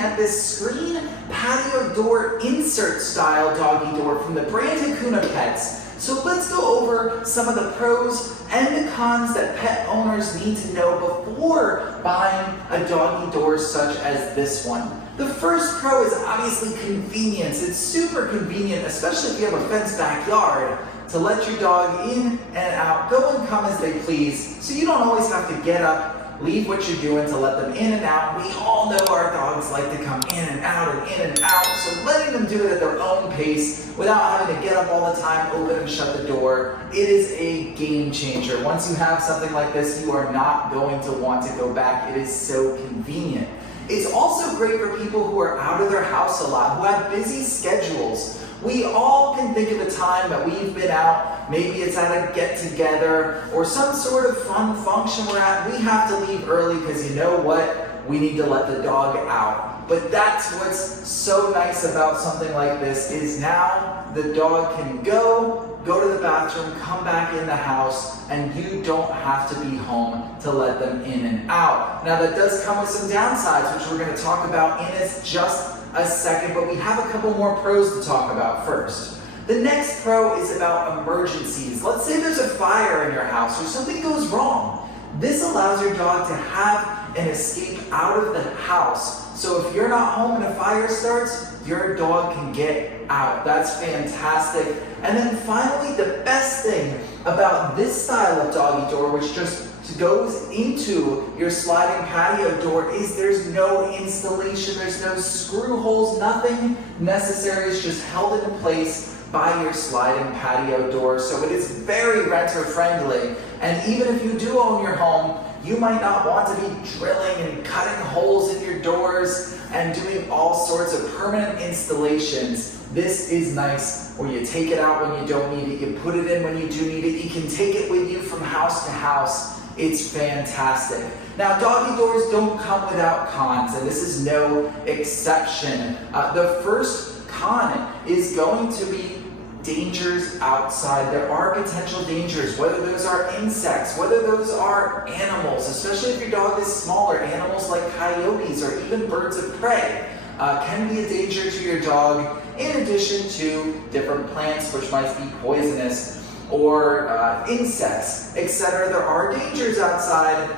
at this screen patio door insert style doggy door from the brand Hakuna Pets. So let's go over some of the pros and the cons that pet owners need to know before buying a doggy door such as this one. The first pro is obviously convenience. It's super convenient, especially if you have a fenced backyard, to let your dog in and out, go and come as they please, so you don't always have to get up, leave what you're doing to let them in and out. We all know our dogs like to come in and out and in and out, so letting them do it at their own pace without having to get up all the time, open and shut the door, it is a game changer. Once you have something like this, you are not going to want to go back. It is so convenient. It's also great for people who are out of their house a lot, who have busy schedules. We all can think of a time that we've been out, maybe it's at a get-together or some sort of fun function we're at. We have to leave early because you know what? We need to let the dog out. But that's what's so nice about something like this is now the dog can go to the bathroom, come back in the house, and you don't have to be home to let them in and out. Now that does come with some downsides, which we're going to talk about in just a second, but we have a couple more pros to talk about first. The next pro is about emergencies. Let's say there's a fire in your house or something goes wrong. This allows your dog to have an escape out of the house. So if you're not home and a fire starts, your dog can get out. That's fantastic. And then finally, the best thing about this style of doggy door, which just goes into your sliding patio door, is there's no installation, there's no screw holes, nothing necessary. It's just held in place by your sliding patio door. So it is very renter friendly. And even if you do own your home, you might not want to be drilling and cutting holes in your doors and doing all sorts of permanent installations. This is nice where you take it out when you don't need it, you put it in when you do need it, you can take it with you from house to house. It's fantastic. Now, doggy doors don't come without cons, and this is no exception. The first con is going to be dangers outside. There are potential dangers, whether those are insects, whether those are animals, especially if your dog is smaller. Animals like coyotes or even birds of prey can be a danger to your dog, in addition to different plants which might be poisonous or insects, etc. There are dangers outside.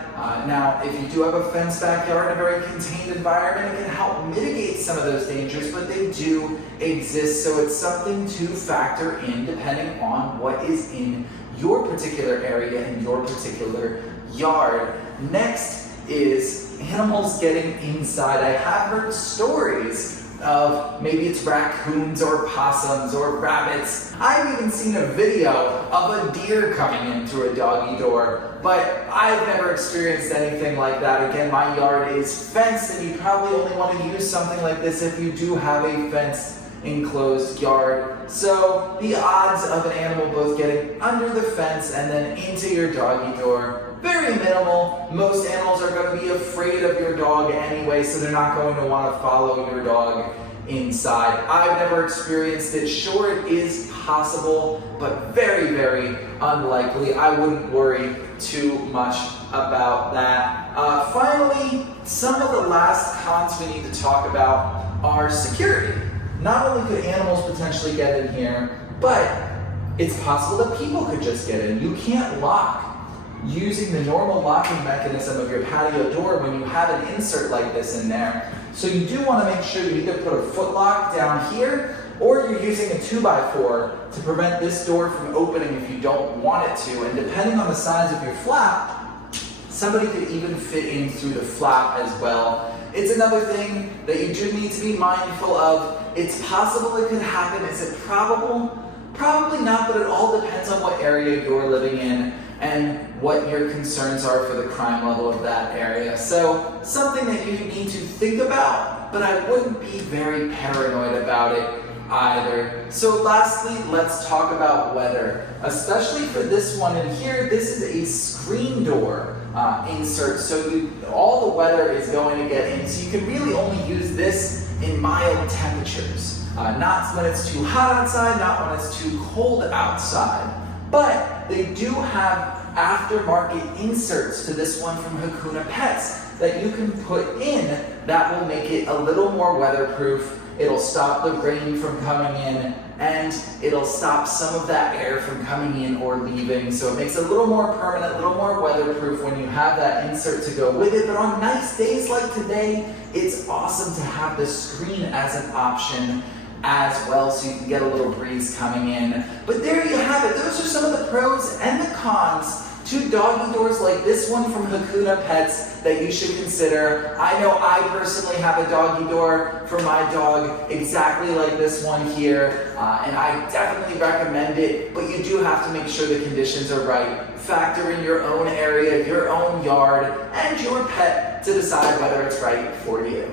Now, if you do have a fenced backyard in a very contained environment, it can help mitigate some of those dangers, but they do exist, so it's something to factor in depending on what is in your particular area and your particular yard. Next is animals getting inside. I have heard stories of maybe it's raccoons or possums or rabbits. I've even seen a video of a deer coming into a doggy door, but I've never experienced anything like that. Again, my yard is fenced, and you probably only want to use something like this if you do have a fenced enclosed yard. So the odds of an animal both getting under the fence and then into your doggy door, very minimal. Most animals are going to be afraid of your dog anyway, so they're not going to want to follow your dog inside. I've never experienced it. Sure, it is possible, but very, very unlikely. I wouldn't worry too much about that. Finally, some of the last cons we need to talk about are security. Not only could animals potentially get in here, but it's possible that people could just get in. You can't lock using the normal locking mechanism of your patio door when you have an insert like this in there. So you do want to make sure you either put a foot lock down here, or you're using a 2x4 to prevent this door from opening if you don't want it to. And depending on the size of your flap, somebody could even fit in through the flap as well. It's another thing that you do need to be mindful of. It's possible it could happen. Is it probable? Probably not, but it all depends on what area you're living in and what your concerns are for the crime level of that area. So something that you need to think about, but I wouldn't be very paranoid about it either. So lastly, let's talk about weather, especially for this one in here. This is a screen door insert, so all the weather is going to get in. So you can really only use this in mild temperatures, not when it's too hot outside, not when it's too cold outside. But they do have aftermarket inserts to this one from Hakuna Pets that you can put in that will make it a little more weatherproof. It'll stop the rain from coming in, and it'll stop some of that air from coming in or leaving. So it makes it a little more permanent, a little more weatherproof when you have that insert to go with it. But on nice days like today, it's awesome to have the screen as an option as well, so you can get a little breeze coming in. But there you have it. Those are some of the pros and the cons to doggy doors like this one from Hakuna Pets that you should consider. I know I personally have a doggy door for my dog exactly like this one here, and I definitely recommend it, but you do have to make sure the conditions are right. Factor in your own area, your own yard, and your pet to decide whether it's right for you.